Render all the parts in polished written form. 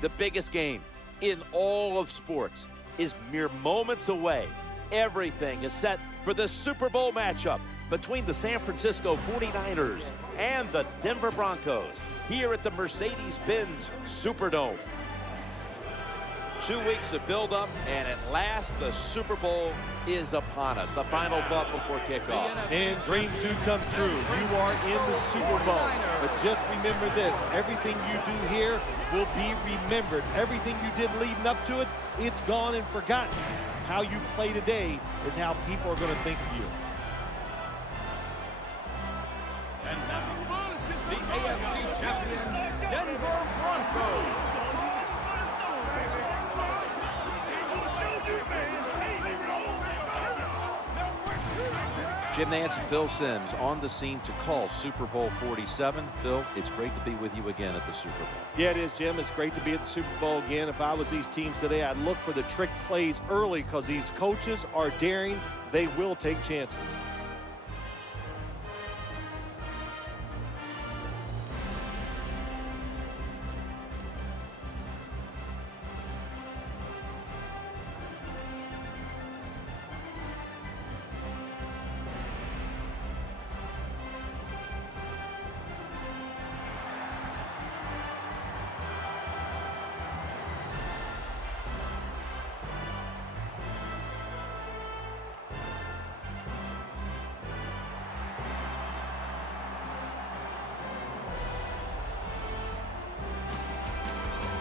The biggest game in all of sports is mere moments away. Everything is set for the Super Bowl matchup between the San Francisco 49ers and the Denver Broncos here at the Mercedes-Benz Superdome. 2 weeks of build-up, and at last the Super Bowl is upon us. A final thought before kickoff. And dreams do come true. You are in the Super Bowl. But just remember this, everything you do here will be remembered. Everything you did leading up to it, it's gone and forgotten. How you play today is how people are going to think of you. And now, the AFC champion, Denver Broncos. Jim Nance and Phil Simms on the scene to call Super Bowl 47. Phil, it's great to be with you again at the Super Bowl. Yeah, it is, Jim. It's great to be at the Super Bowl again. If I was these teams today, I'd look for the trick plays early because these coaches are daring. They will take chances.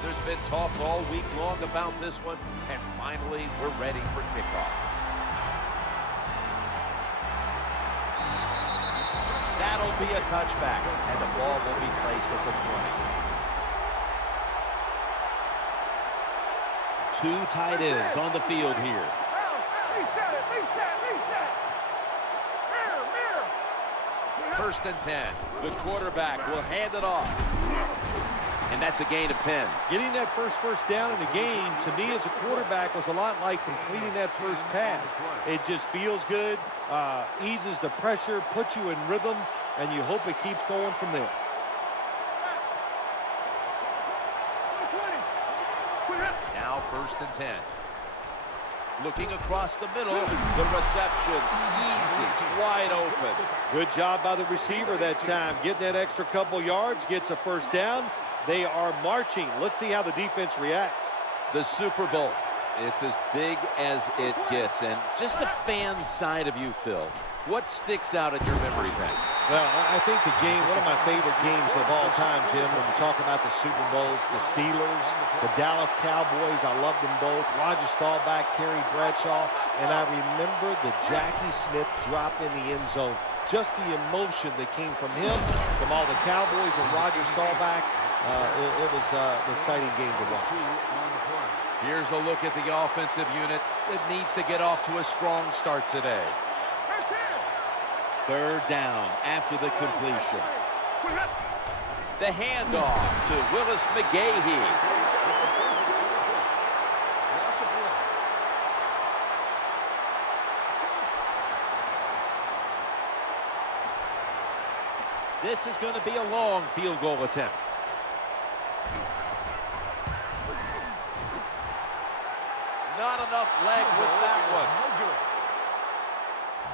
There's been talk all week long about this one, and finally we're ready for kickoff. That'll be a touchback, and the ball will be placed at the 20. Two tight ends on the field here. First and 10. The quarterback will hand it off. And that's a gain of 10. Getting that first down in the game, to me as a quarterback, was a lot like completing that first pass. It just feels good, eases the pressure, puts you in rhythm, and you hope it keeps going from there. Now first and 10. Looking across the middle, the reception, easy, wide open. Good job by the receiver that time, getting that extra couple yards, gets a first down. They are marching. Let's see how the defense reacts. The Super Bowl, it's as big as it gets. And just the fan side of you, Phil, what sticks out in your memory bank? Well, I think the game, one of my favorite games of all time, Jim, when we talk about the Super Bowls, the Steelers, the Dallas Cowboys, I love them both. Roger Staubach, Terry Bradshaw, and I remember the Jackie Smith drop in the end zone. Just the emotion that came from him, from all the Cowboys and Roger Staubach. It was an exciting game to watch. Here's a look at the offensive unit that needs to get off to a strong start today. Third down after the completion. The handoff to Willis McGahee. This is going to be a long field goal attempt. Not enough leg with that one.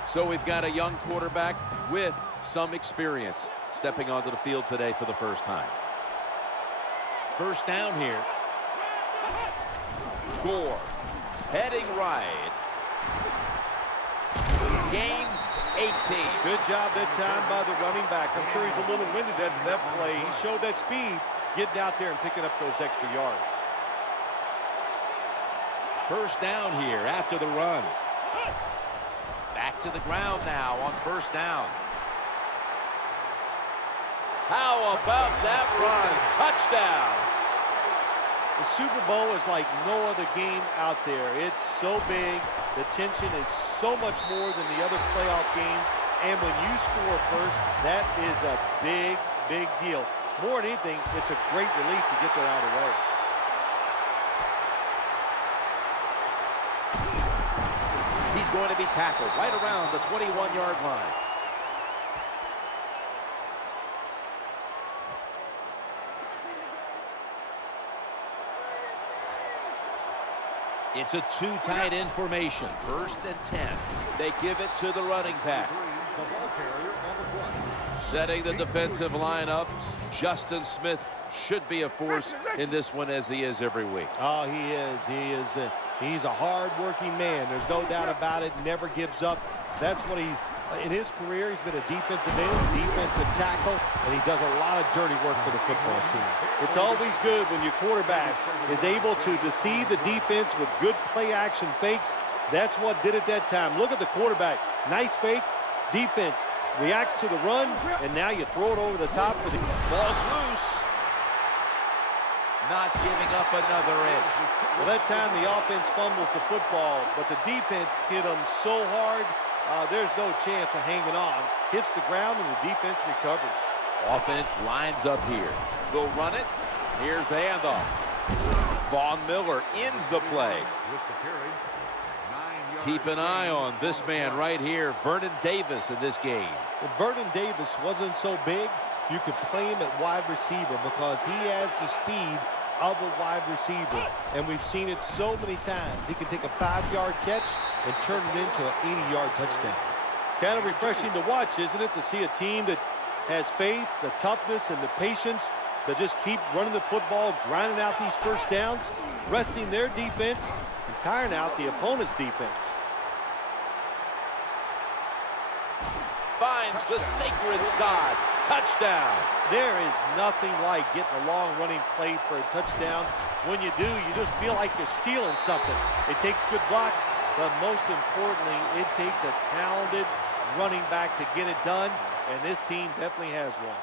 So we've got a young quarterback with some experience stepping onto the field today for the first time. First down here. Gore heading right. Gains 18. Good job that time by the running back. I'm sure he's a little winded after that play. He showed that speed, getting out there and picking up those extra yards. First down here after the run. Back to the ground now on first down. How about that run? Touchdown. The Super Bowl is like no other game out there. It's so big. The tension is so much more than the other playoff games. And when you score first, that is a big, big deal. More than anything, it's a great relief to get that out of the way. He's going to be tackled right around the 21-yard line. It's a two tight end formation. 1st and 10. They give it to the running back. Setting the defensive lineups. Justin Smith should be a force in this one, as he is every week. Oh, he is. He's a hard-working man. There's no doubt about it. Never gives up. That's what he, in his career, he's been a defensive end, defensive tackle, and he does a lot of dirty work for the football team. It's always good when your quarterback is able to deceive the defense with good play-action fakes. That's what did it that time. Look at the quarterback. Nice fake. Defense reacts to the run, and now you throw it over the top for the ball's loose. Not giving up another inch. Well, that time the offense fumbles the football, but the defense hit them so hard, there's no chance of hanging on. Hits the ground, and the defense recovers. Offense lines up here. They'll run it. Here's the handoff. Von Miller ends the play. Keep an eye on this man right here, Vernon Davis, in this game. If Vernon Davis wasn't so big, you could play him at wide receiver because he has the speed of a wide receiver. And we've seen it so many times. He can take a 5-yard catch and turn it into an 80-yard touchdown. It's kind of refreshing to watch, isn't it, to see a team that has faith, the toughness, and the patience to just keep running the football, grinding out these first downs, resting their defense, and tiring out the opponent's defense. Finds the sacred side. Touchdown. There is nothing like getting a long running play for a touchdown. When you do, you just feel like you're stealing something. It takes good blocks, but most importantly, it takes a talented running back to get it done, and this team definitely has one.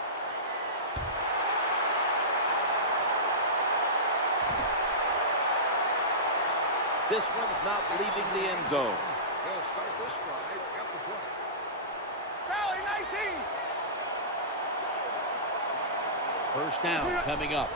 This one's not leaving the end zone. They'll start this drive at the 20. Sally, 19. First down coming up.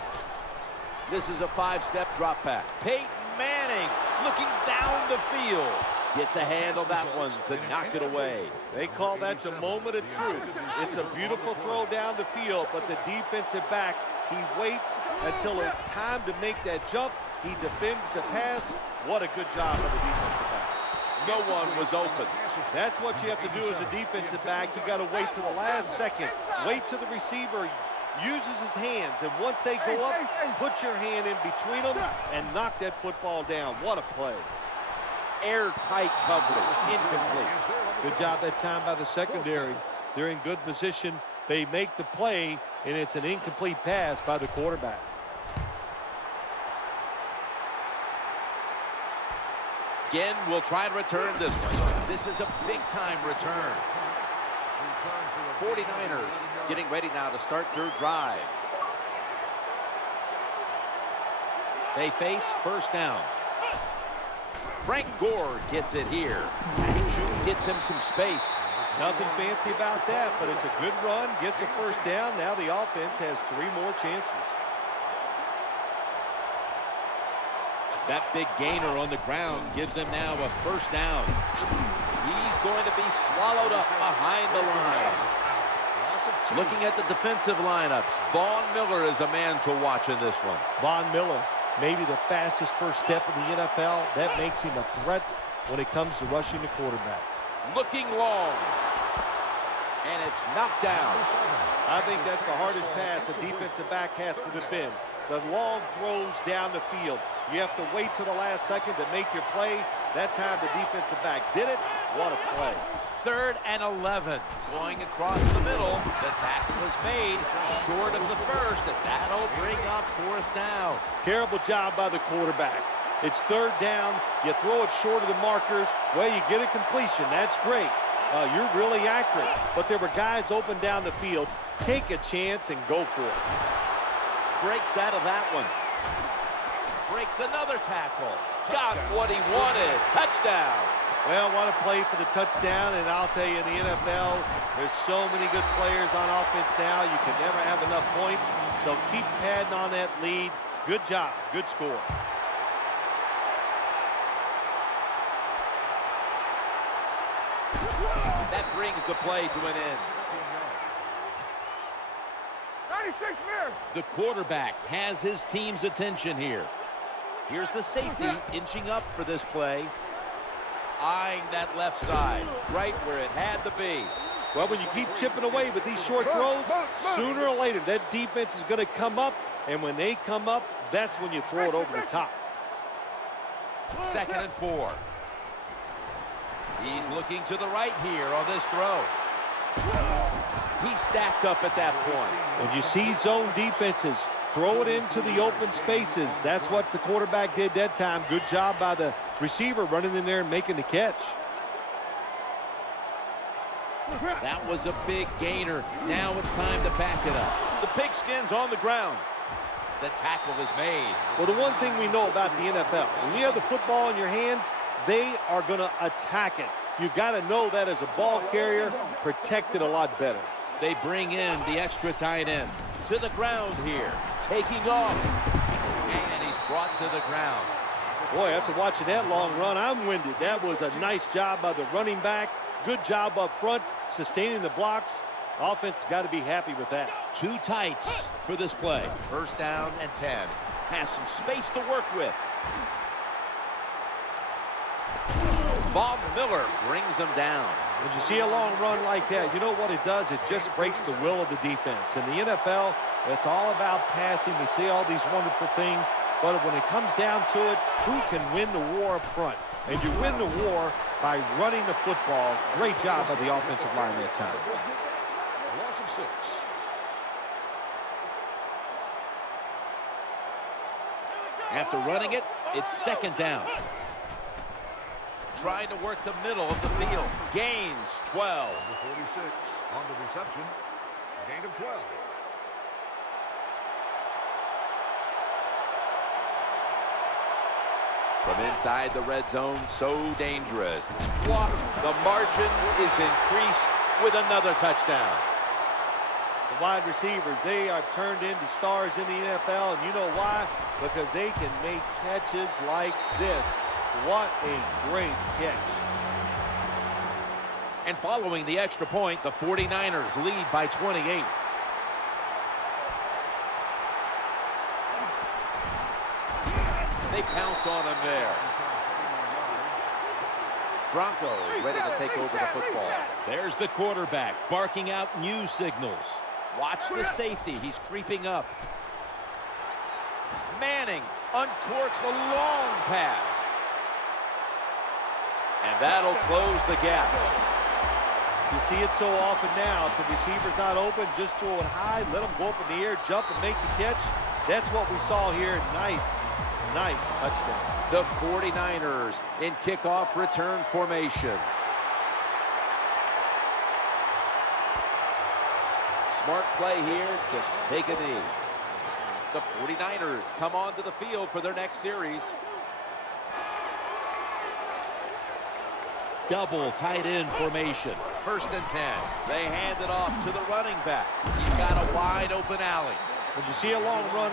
This is a 5-step drop back. Peyton Manning looking down the field. Gets a hand on that one to knock it away. They call that the moment of truth. It's a beautiful throw down the field, but the defensive back, he waits until it's time to make that jump. He defends the pass. What a good job of the defensive back. No one was open. That's what you have to do as a defensive back. You got to wait to the last second. Wait till the receiver uses his hands, and once they go up, put your hand in between them and knock that football down. What a play. Airtight coverage, incomplete. Good job that time by the secondary. They're in good position. They make the play, and it's an incomplete pass by the quarterback. Again, we'll try and return this one. This is a big-time return. 49ers getting ready now to start their drive. They face first down. Frank Gore gets it here. Jude gets him some space. Nothing fancy about that, but it's a good run. Gets a first down. Now the offense has 3 more chances. That big gainer on the ground gives them now a first down. He's going to be swallowed up behind the line. Looking at the defensive lineups, Von Miller is a man to watch in this one. Von Miller, maybe the fastest first step in the NFL. That makes him a threat when it comes to rushing the quarterback. Looking long. And it's knocked down. I think that's the hardest pass a defensive back has to defend. The long throws down the field. You have to wait till the last second to make your play. That time the defensive back did it. What a play. 3rd and 11. Going across the middle. The tackle was made short of the first, and that'll bring up 4th down. Terrible job by the quarterback. It's 3rd down. You throw it short of the markers. Well, you get a completion. That's great. You're really accurate. But there were guys open down the field. Take a chance and go for it. Breaks out of that one. Breaks another tackle. Got what he wanted. Touchdown. Well, what a play for the touchdown. And I'll tell you, in the NFL, there's so many good players on offense now. You can never have enough points. So keep padding on that lead. Good job. Good score. That brings the play to an end. 96 mirror. The quarterback has his team's attention here. Here's the safety inching up for this play. Eyeing that left side, right where it had to be. Well, when you keep chipping away with these short throws, sooner or later, that defense is going to come up, and when they come up, that's when you throw it over the top. 2nd and 4. He's looking to the right here on this throw. He's stacked up at that point. When you see zone defenses, throw it into the open spaces. That's what the quarterback did that time. Good job by the receiver running in there and making the catch. That was a big gainer. Now it's time to back it up. The pigskin's on the ground. The tackle is made. Well, the one thing we know about the NFL, when you have the football in your hands, they are going to attack it. You got to know that as a ball carrier, protect it a lot better. They bring in the extra tight end to the ground here, taking off, and he's brought to the ground. Boy, after watching that long run, I'm winded. That was a nice job by the running back. Good job up front, sustaining the blocks. Offense has got to be happy with that. 2 tights for this play. 1st down and 10. Has some space to work with. Bob Miller brings him down. When you see a long run like that, you know what it does? It just breaks the will of the defense. In the NFL, it's all about passing. We see all these wonderful things, but when it comes down to it, who can win the war up front? And you win the war by running the football. Great job by the offensive line that time. Loss of 6. After running it, it's 2nd down. Trying to work the middle of the field. Gains 12. Number 46 on the reception. Gain of 12. From inside the red zone, so dangerous. The margin is increased with another touchdown. The wide receivers, they are turned into stars in the NFL, and you know why? Because they can make catches like this. What a great catch. And following the extra point, the 49ers lead by 28. They pounce on him there. Broncos ready to take over the football. There's the quarterback barking out new signals. Watch the safety. He's creeping up. Manning uncorks a long pass. And that'll close the gap. You see it so often now. If the receiver's not open, just throw it high, let him go up in the air, jump and make the catch. That's what we saw here. Nice touchdown. The 49ers in kickoff return formation. Smart play here, just take a knee. The 49ers come onto the field for their next series. Double tight end formation. 1st and 10. They hand it off to the running back. He's got a wide open alley. When you see a long run